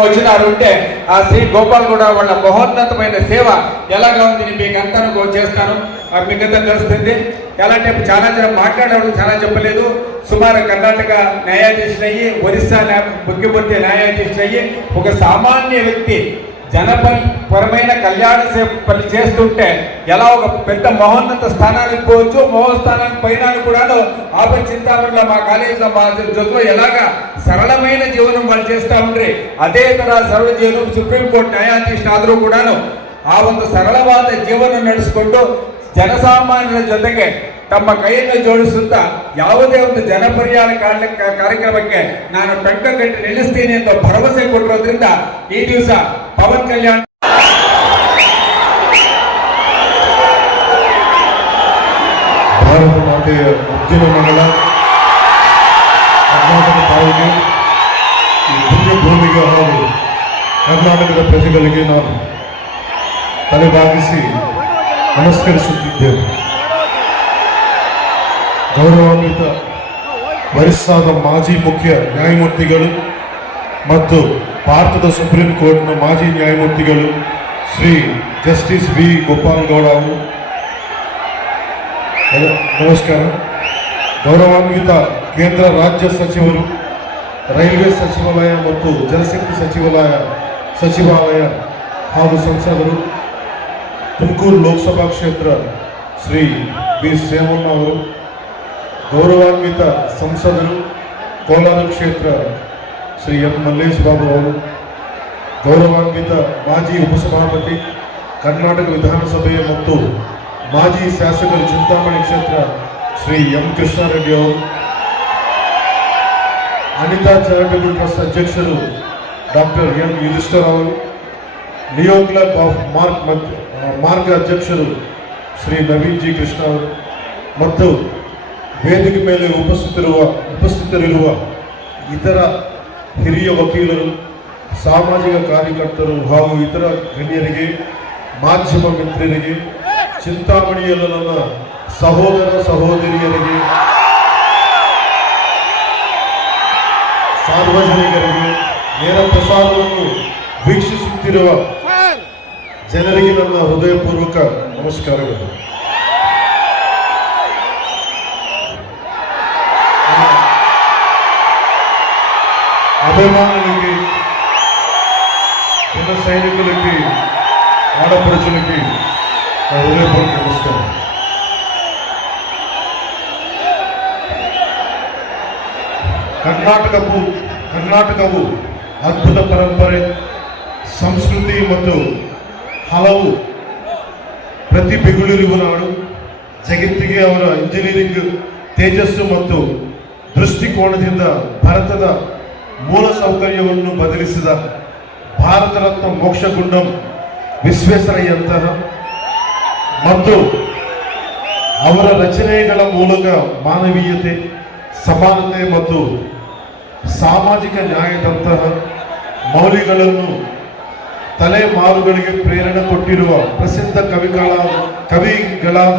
వచ్చినారు ఉంటే ఆ శ్రీ గోపాల్ కూడా వాళ్ళ మహోన్నతమైన సేవ ఎలాగా ఉంది మీకు అంతా చేస్తాను. మీకంతా తెలుస్తుంది. ఎలా అంటే చాలా జనం మాట్లాడేవాళ్ళు చాలా చెప్పలేదు. సుమారు కర్ణాటక న్యాయాధీశులు అయ్యి ఒరిస్సా ముఖ్యమంత్రి న్యాయాధీశులు అయ్యి ఒక సామాన్య వ్యక్తి జనపరమైన కళ్యాణ పని చేస్తుంటే ఎలా ఒక పెద్ద మహోన్నత స్థానానికి పోవచ్చు? మోహన్ స్థానానికి పైన కూడాను ఆపర్ చింతామణిలో మా కాలేజీలో మా జొత్తులో ఎలాగా సరళమైన జీవనం వాళ్ళు చేస్తూ ఉండ్రి? అదే తరహా సరళ జీవనం సుప్రీంకోర్టు న్యాయాధీశ ఆదరూ కూడాను ఆ ఒక సరళవాద జీవనం నడుచుకుంటూ జనసామాన్యుల జೊತೆಗೆ ತಮ್ಮ ಕೈಯನ್ನು ಜೋಡಿಸುತ್ತಾ ಯಾವುದೇ ಒಂದು ಜನಪರ್ಯಾಯ ಕಾರ್ಯ- ಕಾರ್ಯಕ್ರಮಕ್ಕೆ ನಾನು ಟಂಕ ಕಟ್ಟಿ ನಿಲ್ಲಿಸ್ತೀನಿ ಅಂತ ಭರವಸೆ ಕೊಟ್ಟಿರೋದ್ರಿಂದ ಈ ದಿವಸ ಪವನ್ ಕಲ್ಯಾಣ್ ಭಾರತ ಮಾತೆಯ ಮುದ್ದಿನ ಮಗಳ ಕರ್ನಾಟಕ ತಾಯಿಗೆ ಈ ಪುಣ್ಯ ಭೂಮಿಗೆ ಹಾಗೂ ಕರ್ನಾಟಕದ ಪ್ರಜೆಗಳಿಗೆ ನಾನು ತಲೆಬಾಗಿಸಿ ನಮಸ್ಕರಿಸುತ್ತಿದ್ದೇನೆ. ಗೌರವಾನ್ವಿತ ವಯಸ್ಸಾದ ಮಾಜಿ ಮುಖ್ಯ ನ್ಯಾಯಮೂರ್ತಿಗಳು ಮತ್ತು ಭಾರತದ ಸುಪ್ರೀಂ ಕೋರ್ಟ್ನ ಮಾಜಿ ನ್ಯಾಯಮೂರ್ತಿಗಳು ಶ್ರೀ ಜಸ್ಟಿಸ್ ವಿ. ಗೋಪಾಲ್ ಗೌಡ ಅವರು. ನಮಸ್ಕಾರ. ಗೌರವಾನ್ವಿತ ಕೇಂದ್ರ ರಾಜ್ಯ ಸಚಿವರು, ರೈಲ್ವೆ ಸಚಿವಾಲಯ ಮತ್ತು ಜಲಶಕ್ತಿ ಸಚಿವಾಲಯ ಸಚಿವಾಲಯ ಹಾಗೂ ಸಂಸದರು, ತುಮಕೂರು ಲೋಕಸಭಾ ಕ್ಷೇತ್ರ ಶ್ರೀ ವಿ. ಶ್ರೀಮಣ್ಣ ಅವರು ಗೌರವಾನ್ವಿತ ಸಂಸದರು ಕೋಲಾರ ಕ್ಷೇತ್ರ ಶ್ರೀ ಎಂ ಮಲ್ಲೇಶ್ ಬಾಬು ಅವರು ಗೌರವಾನ್ವಿತ ಮಾಜಿ ಉಪಸಭಾಪತಿ ಕರ್ನಾಟಕ ವಿಧಾನಸಭೆಯ ಮತ್ತು ಮಾಜಿ ಶಾಸಕರು ಚಿಂತಾಮಣಿ ಕ್ಷೇತ್ರ ಶ್ರೀ ಎಂ ಕೃಷ್ಣಾರೆಡ್ಡಿ ಅವರು ಅನಿತಾ ಚಾರಿಟಬಲ್ ಟ್ರಸ್ಟ್ ಅಧ್ಯಕ್ಷರು ಡಾಕ್ಟರ್ ಎಂ ಯುಧಿಷ್ಠರ್ ಅವರು ಲಿಯೋ ಕ್ಲಬ್ ಆಫ್ ಮಾರ್ಕ್ ಮತ್ತು ಮಾರ್ಗ ಅಧ್ಯಕ್ಷರು ಶ್ರೀ ನವೀನ್ ಜಿ ಕೃಷ್ಣ ಅವರು ಮತ್ತು ವೇದಿಕೆ ಮೇಲೆ ಉಪಸ್ಥಿತರುವ ಉಪಸ್ಥಿತರಿರುವ ಇತರ ಹಿರಿಯ ವಕೀಲರು, ಸಾಮಾಜಿಕ ಕಾರ್ಯಕರ್ತರು ಹಾಗೂ ಇತರ ಗಣ್ಯರಿಗೆ, ಮಾಧ್ಯಮ ಮಿತ್ರರಿಗೆ, ಚಿಂತಾಮಣಿಯಲ್ಲ ನನ್ನ ಸಹೋದರ ಸಹೋದರಿಯರಿಗೆ, ಸಾರ್ವಜನಿಕರಿಗೆ ನೇರ ಪ್ರಸಾದವನ್ನು ವೀಕ್ಷಿಸುತ್ತಿರುವ ಜನರಿಗೆ ನನ್ನ ಹೃದಯಪೂರ್ವಕ ನಮಸ್ಕಾರಗಳು. అభిమానులకి జన సైనికులకి ఆడపడుచులకి నా హృదయపూర్వక నమస్కారం ಕರ್ನಾಟಕವು ಕರ್ನಾಟಕವು ಅದ್ಭುತ ಪರಂಪರೆ ಸಂಸ್ಕೃತಿ ಮತ್ತು ಹಲವು ಪ್ರತಿಭೆಗಳಿರುವ ನಾಡು ಜಗತ್ತಿಗೆ ಅವರ ಇಂಜಿನಿಯರಿಂಗ್ ತೇಜಸ್ಸು ಮತ್ತು ದೃಷ್ಟಿಕೋನದಿಂದ ಭಾರತದ ಮೂಲ ಸೌಕರ್ಯವನ್ನು ಬದಲಿಸಿದ ಭಾರತ ರತ್ನ ಮೋಕ್ಷಗುಂಡಂ ವಿಶ್ವೇಶ್ವರಯ್ಯಂತಹ ಮತ್ತು ಅವರ ರಚನೆಗಳ ಮೂಲಕ ಮಾನವೀಯತೆ, ಸಮಾನತೆ ಮತ್ತು ಸಾಮಾಜಿಕ ನ್ಯಾಯದಂತಹ ಮೌಲ್ಯಗಳನ್ನು ತಲೆಮಾರುಗಳಿಗೆ ಪ್ರೇರಣೆ ಕೊಟ್ಟಿರುವ ಪ್ರಸಿದ್ಧ ಕವಿಗಳ ಕವಿಗಳಾದ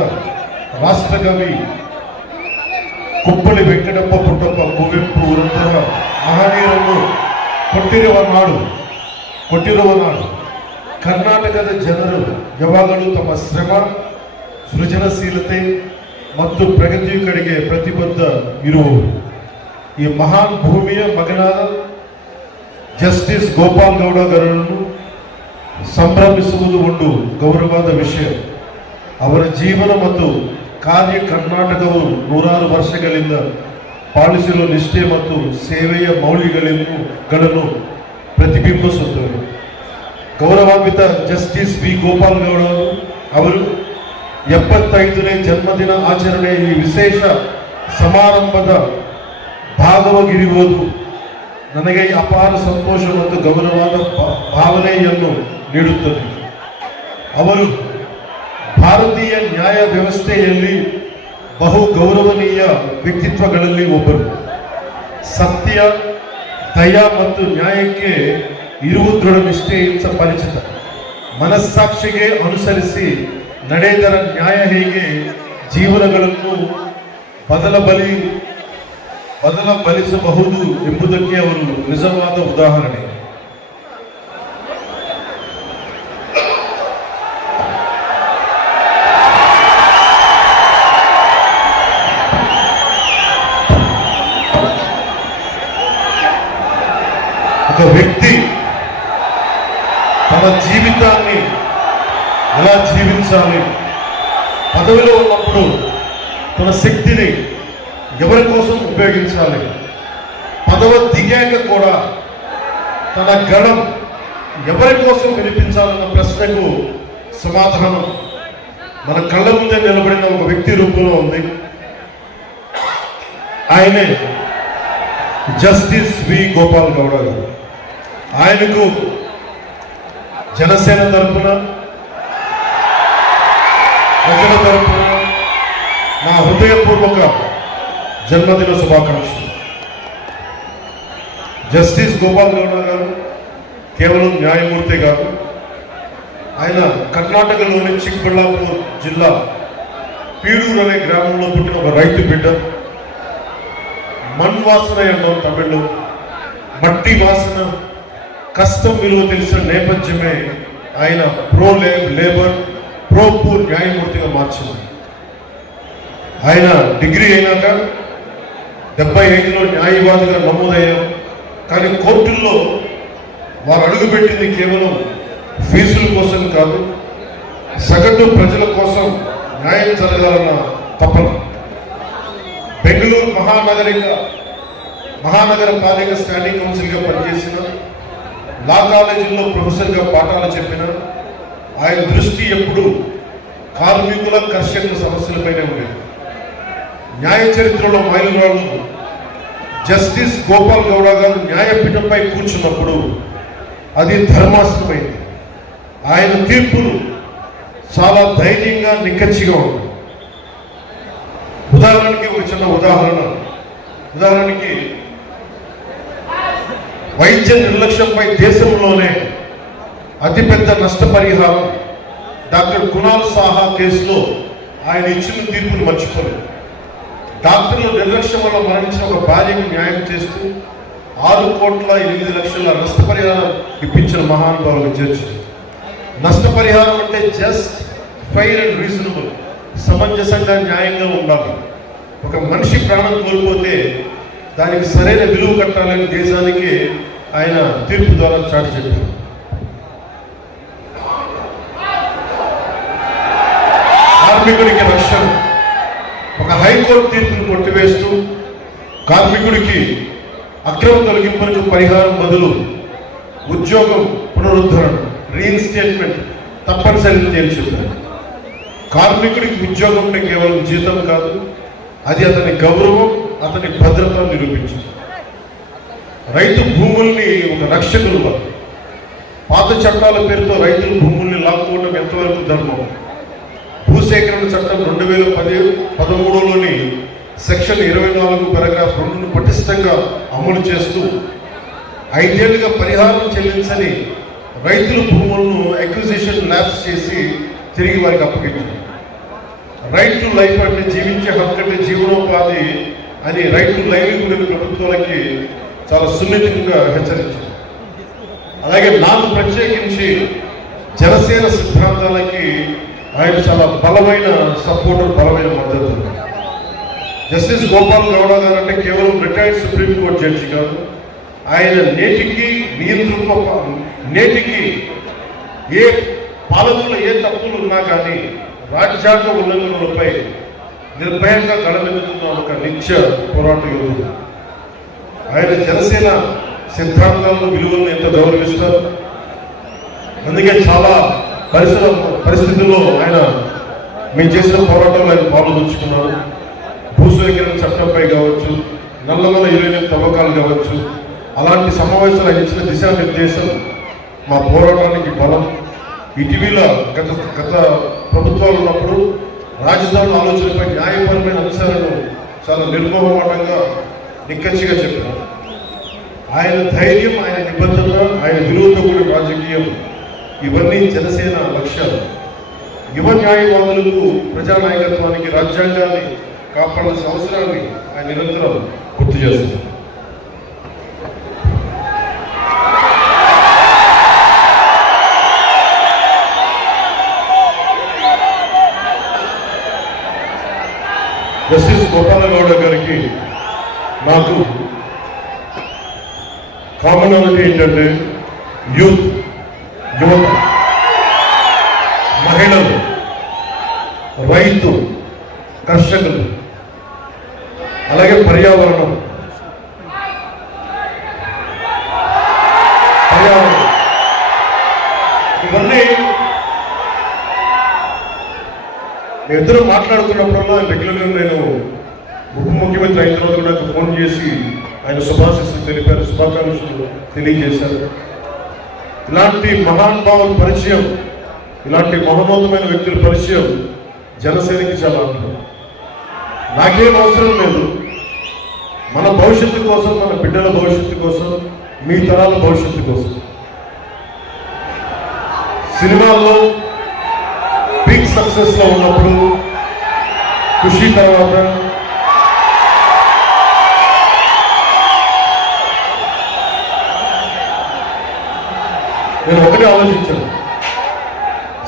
ರಾಷ್ಟ್ರಕವಿ ಕುಪ್ಪಳಿ ವೆಂಕಟಪ್ಪ ಪುಟ್ಟಪ್ಪ ಕುವೆಂಪು ಅವರಂತಹ ಮಹನೀಯರನ್ನು ಕೊಟ್ಟಿರುವ ನಾಡು ಕೊಟ್ಟಿರುವ ನಾಡು. ಕರ್ನಾಟಕದ ಜನರು ಯಾವಾಗಲೂ ತಮ್ಮ ಶ್ರಮ, ಸೃಜನಶೀಲತೆ ಮತ್ತು ಪ್ರಗತಿಯ ಕಡೆಗೆ ಪ್ರತಿಬದ್ಧ ಇರುವವರು ಈ ಮಹಾನ್ ಭೂಮಿಯ ಮಗನಾದ ಜಸ್ಟಿಸ್ ಗೋಪಾಲ್ ಗೌಡಗರನ್ನು ಸಂಭ್ರಮಿಸುವುದು ಒಂದು ಗೌರವವಾದ ವಿಷಯ. ಅವರ ಜೀವನ ಮತ್ತು ಕಾರ್ಯ ಕರ್ನಾಟಕವು ನೂರಾರು ವರ್ಷಗಳಿಂದ ಪಾಲಿಸಿರುವ ನಿಷ್ಠೆ ಮತ್ತು ಸೇವೆಯ ಮೌಲ್ಯಗಳನ್ನು ಗಳನ್ನು ಪ್ರತಿಬಿಂಬಿಸುತ್ತವೆ ಗೌರವಾನ್ವಿತ ಜಸ್ಟಿಸ್ ವಿ ಗೋಪಾಲ್ ಗೌಡ ಅವರು ಎಪ್ಪತ್ತೈದನೇ ಜನ್ಮದಿನ ಆಚರಣೆಯ ಈ ವಿಶೇಷ ಸಮಾರಂಭದ ಭಾಗವಾಗಿರುವುದು ನನಗೆ ಅಪಾರ ಸಂತೋಷ ಮತ್ತು ಗೌರವದ ಭಾವನೆಯನ್ನು ನೀಡುತ್ತದೆ. ಅವರು ಭಾರತೀಯ ನ್ಯಾಯ ವ್ಯವಸ್ಥೆಯಲ್ಲಿ ಬಹು ಗೌರವನೀಯ ವ್ಯಕ್ತಿತ್ವಗಳಲ್ಲಿ ಒಬ್ಬರು. ಸತ್ಯ, ದಯ ಮತ್ತು ನ್ಯಾಯಕ್ಕೆ ಇರುವುದೃಢ ನಿಷ್ಠೆಯಿಂದ ಪರಿಚಿತ ಮನಸ್ಸಾಕ್ಷಿಗೆ ಅನುಸರಿಸಿ ನಡೆದರ ನ್ಯಾಯ ಹೇಗೆ ಜೀವನಗಳನ್ನು ಬದಲ ಬಲಿ, ಬದಲ ಬಲಿಸಬಹುದು ಎಂಬುದಕ್ಕೆ ಅವರು ನಿಜವಾದ ಉದಾಹರಣೆ. ఒక వ్యక్తి తన జీవితాన్ని ఎలా జీవించాలి? పదవిలో ఉన్నప్పుడు తన శక్తిని ఎవరి కోసం ఉపయోగించాలి? పదవ దిగాక కూడా తన గళం ఎవరి కోసం వినిపించాలన్న ప్రశ్నకు సమాధానం మన కళ్ళ ముందే నిలబడిన ఒక వ్యక్తి రూపంలో ఉంది. ఆయనే జస్టిస్ వి గోపాల్ గౌడ గారు. ఆయనకు జనసేన తరపున ప్రజల తరపున నా హృదయపూర్వక జన్మదిన శుభాకాంక్షలు. జస్టిస్ గోపాల్ గౌడ గారు కేవలం న్యాయమూర్తి కాదు ఆయన కర్ణాటకలోని చిక్బళ్ళాపూర్ జిల్లా పీడూరు అనే గ్రామంలో పుట్టిన ఒక రైతు బిడ్డ మణ్ వాసన అన్నాం తమిళ్ళో మట్టి వాసన కష్టం విలువ తెలిసిన నేపథ్యమే ఆయన ప్రో లేబర్ ప్రో పూర్ న్యాయమూర్తిగా మార్చింది. ఆయన డిగ్రీ అయినాక డెబ్బై ఐదులో న్యాయవాదిగా నమోదయ్యారు కానీ కోర్టుల్లో వారు అడుగుపెట్టింది కేవలం ఫీజుల కోసం కాదు సగటు ప్రజల కోసం న్యాయం జరగాలన్న తపన. బెంగళూరు మహానగరిక మహానగర పాలిక స్టాండింగ్ కౌన్సిల్గా పనిచేసిన లా కాలేజీలో ప్రొఫెసర్గా పాఠాలు చెప్పిన ఆయన దృష్టి ఎప్పుడు కార్మికుల కర్షకుల సమస్యలపైనే ఉండేది. న్యాయ చరిత్రలో మైలురాళ్ళు జస్టిస్ గోపాల్ గౌడ గారు న్యాయపీఠంపై కూర్చున్నప్పుడు అది ధర్మాసనమైంది ఆయన తీర్పులు చాలా ధైర్యంగా నిక్కచ్చిగా ఉంటాయి ఉదాహరణకి ఒక చిన్న ఉదాహరణ. ఉదాహరణకి వైద్య నిర్లక్ష్యంపై దేశంలోనే అతిపెద్ద నష్టపరిహారం. డాక్టర్ కునాల్ సాహా కేసులో ఆయన ఇచ్చిన తీర్పును మర్చిపోలేదు. డాక్టర్లు నిర్లక్ష్యం వల్ల మరణించిన ఒక భార్యకు న్యాయం చేస్తూ ఆరు కోట్ల ఎనిమిది లక్షల నష్టపరిహారం ఇప్పించిన మహానుభావులు జడ్జి నష్టపరిహారం అంటే జస్ట్ ఫైర్ అండ్ రీజనబుల్ సమంజసంగా న్యాయంగా ఉండాలి. ఒక మనిషి ప్రాణం కోల్పోతే దానికి సరైన విలువ కట్టాలని దేశానికి ఆయన తీర్పు ద్వారా చాటి చెప్పారు. కార్మికుడికి రక్షణ ఒక హైకోర్టు తీర్పును కొట్టివేస్తూ కార్మికుడికి అక్రమ తొలగింపులకు పరిహారం బదులు ఉద్యోగం పునరుద్ధరణ రీఇన్స్టేట్మెంట్ తప్పనిసరిగా తేల్చింది కార్మికుడికి ఉద్యోగం అంటే కేవలం జీతం కాదు అది అతని గౌరవం అతని భద్రత నిరూపించింది రైతు భూముల్ని ఒక రక్షకులు పాత చట్టాల పేరుతో రైతుల భూముల్ని లాక్కోవడం ఎంతవరకు ధర్మం? భూసేకరణ చట్టం రెండు వేల పది పదమూడులోని సెక్షన్ ఇరవై నాలుగు పారాగ్రాఫ్ రెండును పటిష్టంగా అమలు చేస్తూ ఐదేళ్ళుగా పరిహారం చెల్లించని రైతుల భూములను అక్విజిషన్ ల్యాబ్స్ చేసి తిరిగి వారికి అప్పగించారు. రైట్ టు లైఫ్ అంటే జీవించే హక్కు అంటే జీవనోపాధి అని రైతులు లైవ్లీహుడ్ ప్రభుత్వాలకి చాలా సున్నితంగా హెచ్చరించారు. అలాగే నాకు ప్రత్యేకించి జనసేన సిద్ధాంతాలకి ఆయన చాలా బలమైన సపోర్టర్ బలమైన మద్దతు. జస్టిస్ గోపాల్ గౌడ గారు అంటే కేవలం రిటైర్డ్ సుప్రీంకోర్టు జడ్జి కాదు. ఆయన నేటికి నియంత్రణ నేటికి ఏ పాలకులు ఏ తప్పులు ఉన్నా కానీ రాజ్యాంగ ఉల్లంఘనలపై నిర్భయంగా కడమెత్తుతున్న ఒక నిత్య పోరాట యోధుడు ఆయన జనసేన సిద్ధాంతాలను విలువలను ఎంత గౌరవిస్తారు? అందుకే చాలా పరిసర పరిస్థితుల్లో ఆయన మేము చేసిన పోరాటంలో ఆయన పాల్గొంచుకున్నారు. భూస్వీకరణ చట్టంపై కావచ్చు నల్లమల యురేనియం తవ్వకాలు కావచ్చు అలాంటి సమావేశాలు ఆయన ఇచ్చిన దిశానిర్దేశం మా పోరాటానికి బలం. ఇటీవల గత గత ప్రభుత్వాలు ఉన్నప్పుడు రాజధాని ఆలోచనపై న్యాయపరమైన అంశాలను చాలా నిర్మోహమాటంగా నిక్కచ్చిగా చెప్పారు ఆయన ధైర్యం ఆయన నిబద్ధత ఆయన విలువతో కూడిన రాజకీయం ఇవన్నీ జనసేన లక్ష్యాలు. యువ న్యాయవాదులకు ప్రజానాయకత్వానికి రాజ్యాంగాన్ని కాపాడాల్సిన అవసరాన్ని ఆయన నిరంతరం గుర్తు చేస్తున్నారు జస్టిస్ గోపాలగౌడ గారికి నాకు కామన్ ఏంటంటే యూత్ యువత మహిళలు రైతు కర్షకులు అలాగే పర్యావరణం. పర్యావరణం. ఇవన్నీ ఇద్దరు మాట్లాడుతున్నప్పుడల్లా రెగ్యులర్గా నేను ఉప ముఖ్యమంత్రి అయిన తర్వాత కూడా నాకు ఫోన్ చేసి ఆయన శుభాశిస్సులు తెలిపారు శుభాకాంక్షలు తెలియజేశారు. ఇలాంటి మహానుభావుల పరిచయం ఇలాంటి మహోన్నతమైన వ్యక్తుల పరిచయం జనసేనకి చాలా అవసరం నాకేం అవసరం లేదు. మన భవిష్యత్తు కోసం మన బిడ్డల భవిష్యత్తు కోసం మీ తరాల భవిష్యత్తు కోసం. సినిమాల్లో బిగ్ సక్సెస్లో ఉన్నప్పుడు ఖుషి తర్వాత నేను ఒకటి ఆలోచించాను.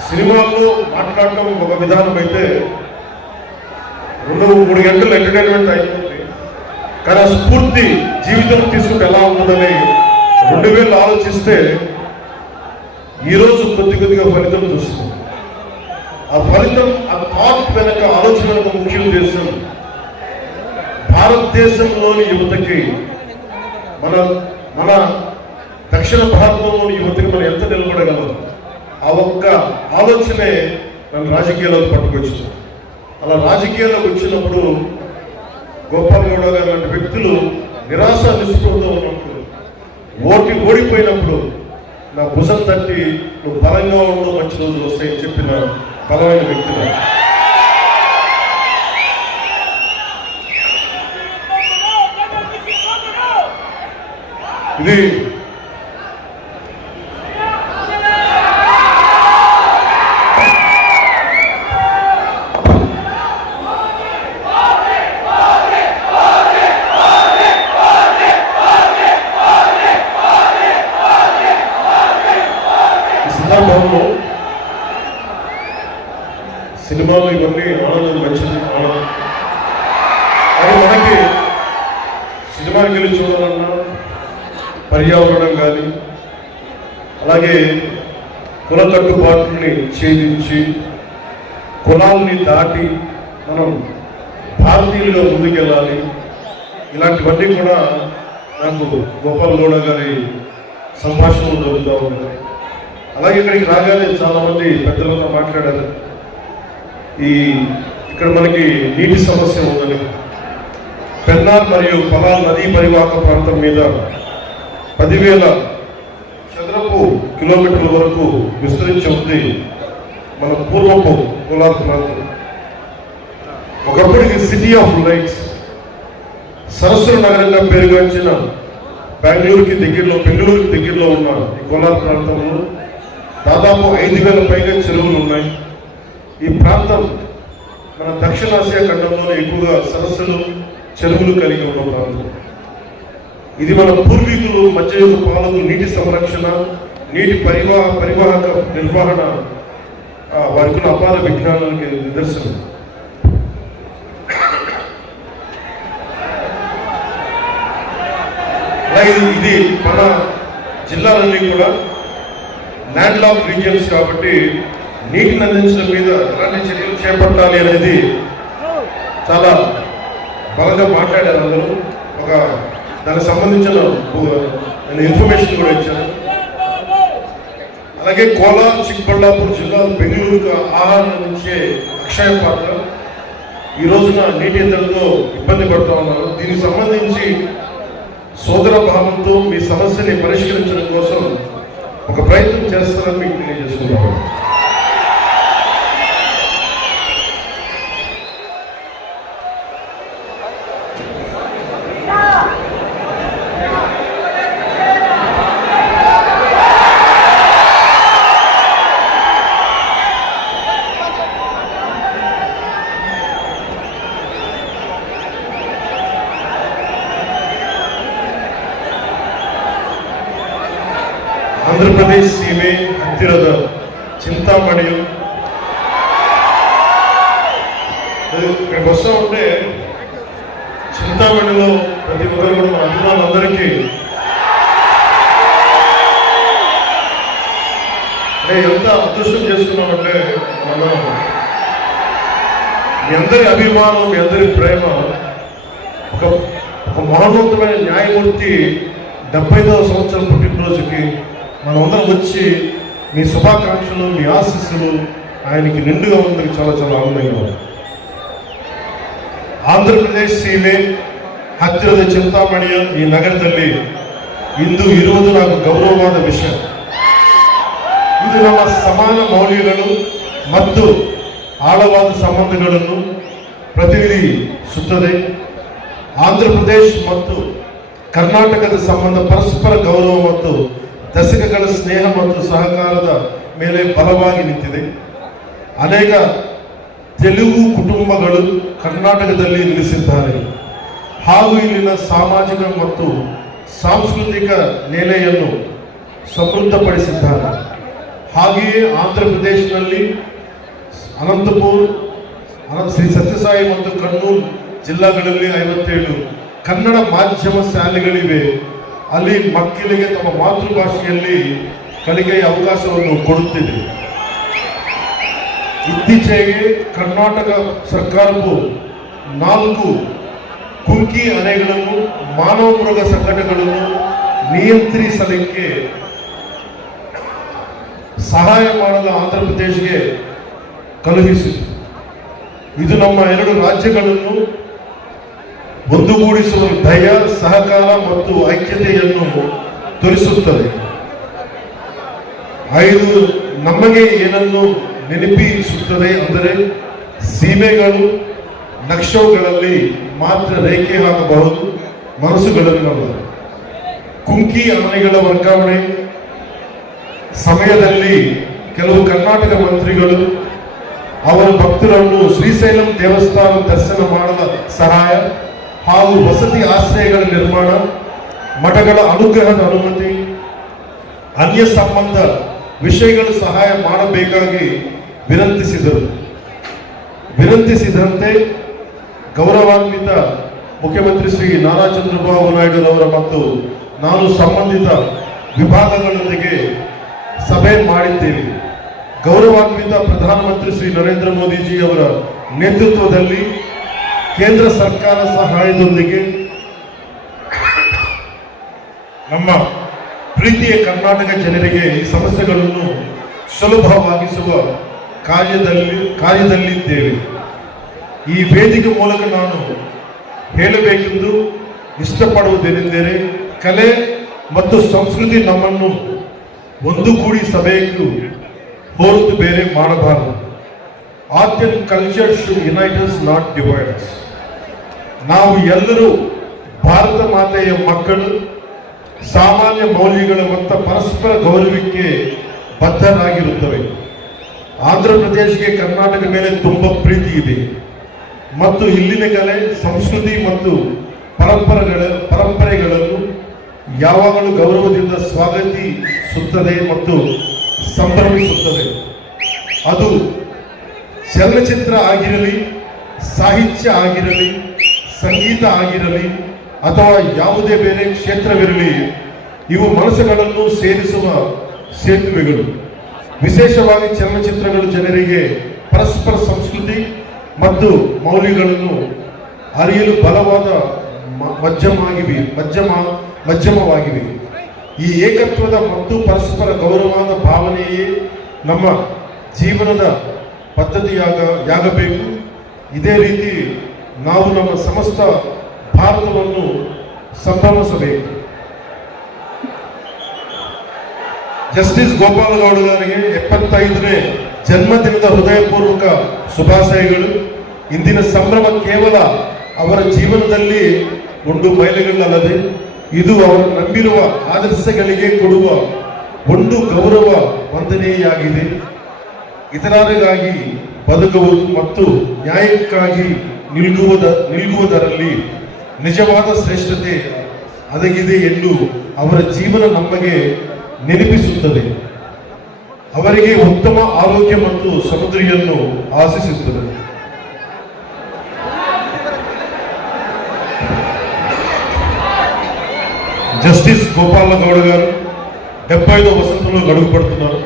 సినిమాల్లో మాట్లాడటం ఒక విధానం అయితే రెండు మూడు గంటలు ఎంటర్టైన్మెంట్ అయిపోతుంది కానీ ఆ స్ఫూర్తి జీవితం తీసుకుంటే ఎలా ఉంటుందని రెండు వేలు ఆలోచిస్తే ఈరోజు కొద్ది కొద్దిగా ఫలితం చూస్తుంది ఆ ఫలితం ఆ థాట్ వెనక ఆలోచన ముఖ్య ఉద్దేశం భారతదేశంలోని యువతకి మన మన దక్షిణ భారతంలోని యువతకి మనం ఎంత నిలబడగలం ఆ ఒక్క ఆలోచనే నన్ను రాజకీయాలకు పట్టుకొచ్చింది. అలా రాజకీయాల్లోకి వచ్చినప్పుడు గోపాల్ గౌడ గారు లాంటి వ్యక్తులు నిరాశ నిస్పృహతో ఉన్నప్పుడు ఓటి ఓడిపోయినప్పుడు నా భుజం తట్టి నువ్వు బలంగా ఉండవు మంచి రోజులు వస్తాయని చెప్పిన బలమైన వ్యక్తులు ఇది ఈ సందర్భంలో సినిమాలు ఇవన్నీ ఆనందం మంచిది ఆనందం. కానీ మనకి సినిమాకి వెళ్ళి చూడాలన్నా పర్యావరణం కానీ అలాగే కుల కట్టుబాట్లని ఛేదించి కులాల్ని దాటి మనం భారతీయులుగా ముందుకెళ్ళాలి. ఇలాంటివన్నీ కూడా నాకు గోపాల్ గౌడ గారి సంభాషణలు జరుగుతూ ఉన్నాయి. అలాగే ఇక్కడికి రాగానే చాలా మంది పెద్దలతో మాట్లాడారు. ఈ ఇక్కడ మనకి నీటి సమస్య ఉందని. పెన్నార్ మరియు పలాల్ నదీ పరివాహక ప్రాంతం మీద పదివేల చదరపు కిలోమీటర్ల వరకు విస్తరించి ఉంది మన పూర్వపు కోలార్ ప్రాంతం. ఒకప్పటికి సిటీ ఆఫ్ లైట్స్ సరస్సుల నగరంగా పేరుగాంచిన బెంగళూరుకి దగ్గరలో బెంగళూరుకి దగ్గరలో ఉన్న ఈ కోలార్ ప్రాంతంలో దాదాపు ఐదు వేల పైగా చెరువులు ఉన్నాయి. ఈ ప్రాంతం మన దక్షిణాసియా ఖండంలో ఎక్కువగా సరస్సులు చెరువులు కలిగి ఉన్న ప్రాంతం. ఇది మన పూర్వీకులు మధ్యయుగ పాలకులు నీటి సంరక్షణ నీటి పరివాహ పరివాహక నిర్వహణ వారికి అపార విజ్ఞానానికి నిదర్శనం. ఇది మన జిల్లాలన్నీ కూడా ల్యాండ్ లాక్ రీజియన్స్ కాబట్టి నీటిని అందించడం మీద ఎలాంటి చర్యలు చేపట్టాలి అనేది చాలా బలంగా మాట్లాడారు అందరూ. ఒక దానికి సంబంధించిన నేను ఇన్ఫర్మేషన్ కూడా ఇచ్చాను అలాగే కోలా చిక్బళ్ళాపూర్ జిల్లా బెంగళూరుకు ఆహారం నుంచే అక్షయ పాత్ర. ఈ రోజున నీటి ఎద్దడితో ఇబ్బంది పడుతూ ఉన్నారు. దీనికి సంబంధించి సోదర భావంతో మీ సమస్యని పరిష్కరించడం కోసం ఒక ప్రయత్నం చేస్తారని మీకు తెలియజేసుకుంటాను నేను ఎంత అదృష్టం చేసుకున్నానంటే మనం మీ అందరి అభిమానం మీ అందరి ప్రేమ ఒక ఒక మహోన్నతమైన న్యాయమూర్తి డెబ్బైదవ సంవత్సరం పుట్టినరోజుకి మనమందరం వచ్చి మీ శుభాకాంక్షలు మీ ఆశీస్సులు ఆయనకి నిండుగా ఉన్నందుకు చాలా చాలా ఆనందంగా ఉంది ಆಂಧ್ರಪ್ರದೇಶ ಸೀಮೆ ಹತ್ತಿರದ ಚಿಂತಾಮಣಿಯ ಈ ನಗರದಲ್ಲಿ ಇಂದು ಇರುವುದು నాకు ಗೌರವವಾದ ವಿಷಯ ಇದು ನಮ್ಮ ಸಮಾನ ಮೌಲ್ಯಗಳು ಮತ್ತು ಆಳವಾದ ಸಂಬಂಧಗಳನ್ನು ಪ್ರತಿನಿಧಿಸುತ್ತದೆ. ಆಂಧ್ರ ಪ್ರದೇಶ್ ಮತ್ತು ಕರ್ನಾಟಕದ ಸಂಬಂಧ ಪರಸ್ಪರ ಗೌರವ ಮತ್ತು ದಶಕಗಳ ಸ್ನೇಹ ಮತ್ತು ಸಹಕಾರದ ಮೇಲೆ ಬಲವಾಗಿ ನಿಂತಿದೆ. ಅನೇಕ ತೆಲುಗು ಕುಟುಂಬಗಳು ಕರ್ನಾಟಕದಲ್ಲಿ ನೆಲೆಸಿದ್ದಾರೆ. ಹಾಗೂ ಇಲ್ಲಿನ ಸಾಮಾಜಿಕ ಮತ್ತು ಸಾಂಸ್ಕೃತಿಕ ನೆಲೆಯನ್ನು ಸಮೃದ್ಧಪಡಿಸಿದ್ದಾರೆ. ಹಾಗೆಯೇ ಆಂಧ್ರ ಪ್ರದೇಶದಲ್ಲಿ ಅನಂತಪುರ್, ಅನಂತ ಶ್ರೀ ಸತ್ಯಸಾಯಿ ಮತ್ತು ಕಣ್ಣೂರು ಜಿಲ್ಲಾಗಳಲ್ಲಿ ಐವತ್ತೇಳು ಕನ್ನಡ ಮಾಧ್ಯಮ ಶಾಲೆಗಳಿವೆ. ಅಲ್ಲಿ ಮಕ್ಕಳಿಗೆ ತಮ್ಮ ಮಾತೃಭಾಷೆಯಲ್ಲಿ ಕಲಿಕೆಯ ಅವಕಾಶವನ್ನು ಕೊಡುತ್ತಿದೆ. ಇತ್ತೀಚೆಗೆ ಕರ್ನಾಟಕ ಸರ್ಕಾರವು ನಾಲ್ಕು ಕುಂಕಿ ಅಲೆಗಳನ್ನು ಮಾನವ ಮೃಗ ಸಂಘಟನೆಗಳನ್ನು ನಿಯಂತ್ರಿಸಲಿಕ್ಕೆ ಸಹಾಯ ಮಾಡಲು ಆಂಧ್ರ ಪ್ರದೇಶಗೆ ಕಳುಹಿಸಿತು. ಇದು ನಮ್ಮ ಎರಡು ರಾಜ್ಯಗಳನ್ನು ಒಂದುಗೂಡಿಸುವ ಧೈರ್ಯ, ಸಹಕಾರ ಮತ್ತು ಐಕ್ಯತೆಯನ್ನು ತೋರಿಸುತ್ತದೆ. ಐದು ನಮಗೆ ಏನನ್ನು ನೆನಪಿಸುತ್ತದೆ ಅಂದರೆ ಸೀಮೆಗಳು, ನಕ್ಷಗಳಲ್ಲಿ ಮಾತ್ರ ರೇಖೆ ಹಾಕಬಹುದು ಮನಸ್ಸುಗಳನ್ನಲ್ಲ ಕುಂಕಿ ಆನೆಗಳ ವರ್ಗಾವಣೆ ಸಮಯದಲ್ಲಿ ಕೆಲವು ಕರ್ನಾಟಕ ಮಂತ್ರಿಗಳು ಅವರ ಭಕ್ತರನ್ನು ಶ್ರೀಶೈಲಂ ದೇವಸ್ಥಾನ ದರ್ಶನ ಮಾಡದ ಸಹಾಯ ಹಾಗೂ ವಸತಿ ಆಶ್ರಯಗಳ ನಿರ್ಮಾಣ, ಮಠಗಳ ಅನುಗ್ರಹದ ಅನುಮತಿ, ಅನ್ಯ ಸಂಬಂಧ ವಿಷಯಗಳು ಸಹಾಯ ಮಾಡಬೇಕಾಗಿ ವಿನಂತಿಸಿದರು. ವಿನಂತಿಸಿದಂತೆ ಗೌರವಾನ್ವಿತ ಮುಖ್ಯಮಂತ್ರಿ ಶ್ರೀ ನಾರಾ ಚಂದ್ರಬಾಬು ನಾಯ್ಡುರವರ ಮತ್ತು ನಾನು ಸಂಬಂಧಿತ ವಿಭಾಗಗಳೊಂದಿಗೆ ಸಭೆ ಮಾಡಿದ್ದೇವೆ. ಗೌರವಾನ್ವಿತ ಪ್ರಧಾನಮಂತ್ರಿ ಶ್ರೀ ನರೇಂದ್ರ ಮೋದಿಜಿ ಅವರ ನೇತೃತ್ವದಲ್ಲಿ ಕೇಂದ್ರ ಸರ್ಕಾರ ಸಹಾಯದೊಂದಿಗೆ ನಮ್ಮ ಪ್ರೀತಿಯ ಕರ್ನಾಟಕ ಜನರಿಗೆ ಈ ಸಮಸ್ಯೆಗಳನ್ನು ಸುಲಭವಾಗಿಸುವ ಕಾರ್ಯದಲ್ಲಿ ಕಾರ್ಯದಲ್ಲಿದ್ದೇವೆ. ಈ ವೇದಿಕೆ ಮೂಲಕ ನಾನು ಹೇಳಬೇಕೆಂದು ಇಷ್ಟಪಡುವುದೇನೆಂದರೆ ಕಲೆ ಮತ್ತು ಸಂಸ್ಕೃತಿ ನಮ್ಮನ್ನು ಒಂದುಗೂಡಿಸಬೇಕು ಹೊರತು ಬೇರೆ ಮಾಡಬಾರದು. And culture should unite us not divide us ನಾವು ಎಲ್ಲರೂ ಭಾರತ ಮಾತೆಯ ಮಕ್ಕಳು, ಸಾಮಾನ್ಯ ಮೌಲ್ಯಗಳ ಮತ್ತು ಪರಸ್ಪರ ಗೌರವಕ್ಕೆ ಬದ್ಧರಾಗಿರುತ್ತವೆ. ಆಂಧ್ರ ಪ್ರದೇಶಕ್ಕೆ ಕರ್ನಾಟಕ ಮೇಲೆ ತುಂಬ ಪ್ರೀತಿ ಇದೆ. ಮತ್ತು ಇಲ್ಲಿನ ಕಲೆ, ಸಂಸ್ಕೃತಿ ಮತ್ತು ಪರಂಪರೆಗಳ ಪರಂಪರೆಗಳನ್ನು ಯಾವಾಗಲೂ ಗೌರವದಿಂದ ಸ್ವಾಗತಿಸುತ್ತದೆ ಮತ್ತು ಸಂಭ್ರಮಿಸುತ್ತದೆ. ಅದು ಚಲನಚಿತ್ರ ಆಗಿರಲಿ, ಸಾಹಿತ್ಯ ಆಗಿರಲಿ, ಸಂಗೀತ ಆಗಿರಲಿ, ಅಥವಾ ಯಾವುದೇ ಬೇರೆ ಕ್ಷೇತ್ರವಿರಲಿ, ಇವು ಮನಸ್ಸುಗಳನ್ನು ಸೇರಿಸುವ ಸೇತುವೆಗಳು. ವಿಶೇಷವಾಗಿ ಚಲನಚಿತ್ರಗಳು ಜನರಿಗೆ ಪರಸ್ಪರ ಸಂಸ್ಕೃತಿ ಮತ್ತು ಮೌಲ್ಯಗಳನ್ನು ಅರಿಯಲು ಬಲವಾದ ಮಧ್ಯಮಾಗಿವೆ ಮಧ್ಯಮ ಮಧ್ಯಮವಾಗಿವೆ. ಈ ಏಕತ್ವದ ಮತ್ತು ಪರಸ್ಪರ ಗೌರವದ ಭಾವನೆಯೇ ನಮ್ಮ ಜೀವನದ ಪದ್ಧತಿಯಾಗ ಯಾಗಬೇಕು. ಇದೇ ರೀತಿ ನಾವು ನಮ್ಮ ಸಮಸ್ತ ಭಾರತವನ್ನು ಸಂಭ್ರಮಿಸಬೇಕು. ಜಸ್ಟಿಸ್ ಗೋಪಾಲಗೌಡ ಅವರಿಗೆ ಎಪ್ಪತ್ತೈದನೇ ಜನ್ಮದಿನದ ಹೃದಯಪೂರ್ವಕ ಶುಭಾಶಯಗಳು. ಇಂದಿನ ಸಂಭ್ರಮ ಕೇವಲ ಅವರ ಜೀವನದಲ್ಲಿ ಒಂದು ಮೈಲಿಗಲ್ಲದೆ ಇದು ಅವರು ನಂಬಿರುವ ಆದರ್ಶಗಳಿಗೆ ಕೊಡುವ ಒಂದು ಗೌರವ ವಂದನೆಯಾಗಿದೆ. ಇತರರಿಗಾಗಿ ಬದುಕುವುದು ಮತ್ತು ನ್ಯಾಯಕ್ಕಾಗಿ ನಿಲ್ಲುವುದ ನಿಲ್ಗುವುದರಲ್ಲಿ ನಿಜವಾದ ಶ್ರೇಷ್ಠತೆ ಅದಗಿದೆ ಎಂದು ಅವರ ಜೀವನ ನಮಗೆ ನೆನಪಿಸುತ್ತದೆ. ಅವರಿಗೆ ಉತ್ತಮ ಆರೋಗ್ಯ ಮತ್ತು ಸಮುದ್ರಿಯನ್ನು ಆಶಿಸುತ್ತದೆ. జస్టిస్ గోపాల గౌడ్ గారు డెబ్బై ఐదో వసంతంలో గడువు పడుతున్నారు.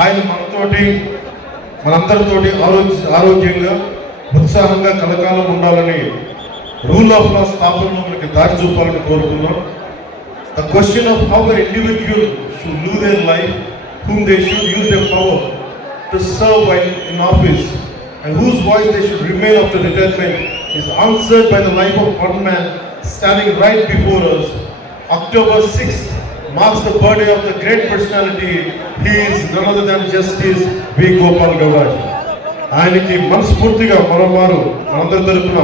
ఆయన మనతోటి మనందరితోటి ఆరోగ్య ఆరోగ్యంగా ఉత్సాహంగా కలకాలం ఉండాలని రూల్ ఆఫ్ లా స్థాపనలో మనకి దారి చూపాలని కోరుకున్నాం the question of how individual should live their life whom they should use their power to serve by in office and whose voice they should remain of the retirement is answered by the life of one man standing right before us October 6th marks the birthday of the great personality. He is none other than Justice V. Gopal ఆయనకి మనస్ఫూర్తిగా మనం వారు మనందరి తరఫున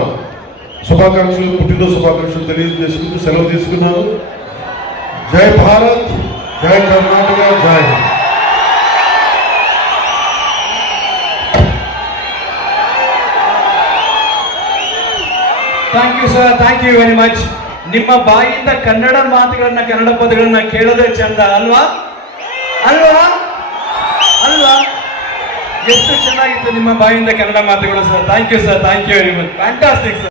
శుభాకాంక్షలు పుట్టినరోజు శుభాకాంక్షలు తెలియజేసుకుంటూ సెలవు తీసుకున్నాను జై భారత్ జై కర్ణాటక జై Hind thank you sir thank you very much ನಿಮ್ಮ ಬಾಯಿಂದ ಕನ್ನಡ ಮಾತುಗಳನ್ನ, ಕನ್ನಡ ಪದಗಳನ್ನ ಕೇಳೋದೇ ಚಂದ ಅಲ್ವಾ? ಅಲ್ವಾ? ಅಲ್ವಾ? ಎಷ್ಟು ಚೆನ್ನಾಗಿತ್ತು ನಿಮ್ಮ ಬಾಯಿಂದ ಕನ್ನಡ ಮಾತುಗಳು sir. Thank you sir thank you very much fantastic sir